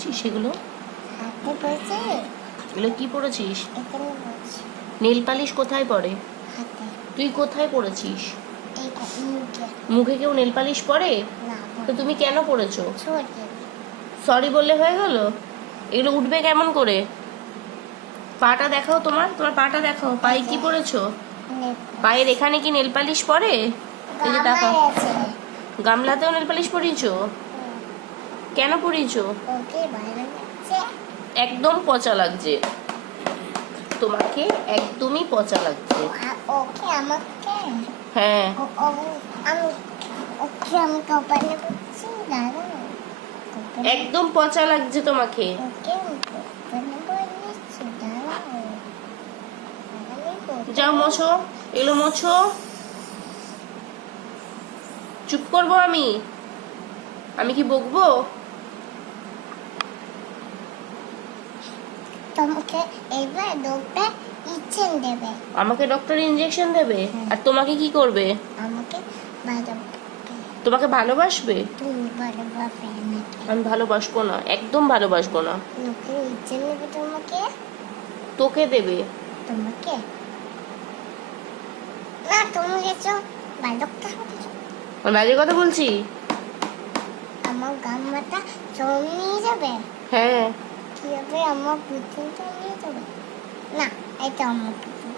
পরেছিস সেগুলো? হাতে পড়েছে। এগুলো কি পরেছিস? এখানে পড়েছে। নেল পালিশ কোথায় পরে? হাতে। তুই কোথায় পরেছিস? এইটা মুখে। মুখে কেউ নেল পালিশ পরে? না তো তুমি কেন পরেছো? ছোট। সরি বললে হয়ে গেল? এগুলো উঠবে কেমন করে? পাটা দেখাও, তোমার তোমার পাটা দেখাও, পায়ে কি পরেছো? পায়ের এখানে কি নেল পালিশ পরে? এই যে দেখাও, গামলাতেও নেল পালিশ পরিয়েছো? কেন পরিয়েছো? ওকে ভালো লাগছে। একদম পচা লাগছে তোমাকে, একদমই পচা লাগছে। ওকে আমাকে। হ্যাঁ আমি ওকে আমি কপালে পড়ছি। দাঁড়াও। একদম পচা লাগছে তোমাকে। ওকে কপালে পড়ছি। দাঁড়াও। যাও মোছো, এগুলো মোছো। চুপ করবো আমি? আমি কি বকবো? তোমাকে এবার ডক্টর ইনজেকশন দেবে। আমাকে ডক্টর ইনজেকশন দেবে? আর তোমাকে কি করবে? আমাকে ভালো। তোমাকে ভালোবাসবে? তুমি ভালোবাসবে আমাকে। আমি ভালোবাসবো না, একদম ভালোবাসবো না। লোকে ইনজেকশন দেবে তোমাকে। তোকে দেবে। তোমাকে না, তুমি গেছো ডক্টর। আমি বাজে কথা বলছি? আমার গামলাটা জল নিয়ে যাবে। হ্যাঁ। কি হবে? আমার পুতুলটা নিয়ে যাবে। না, এটা আমার পুতুল।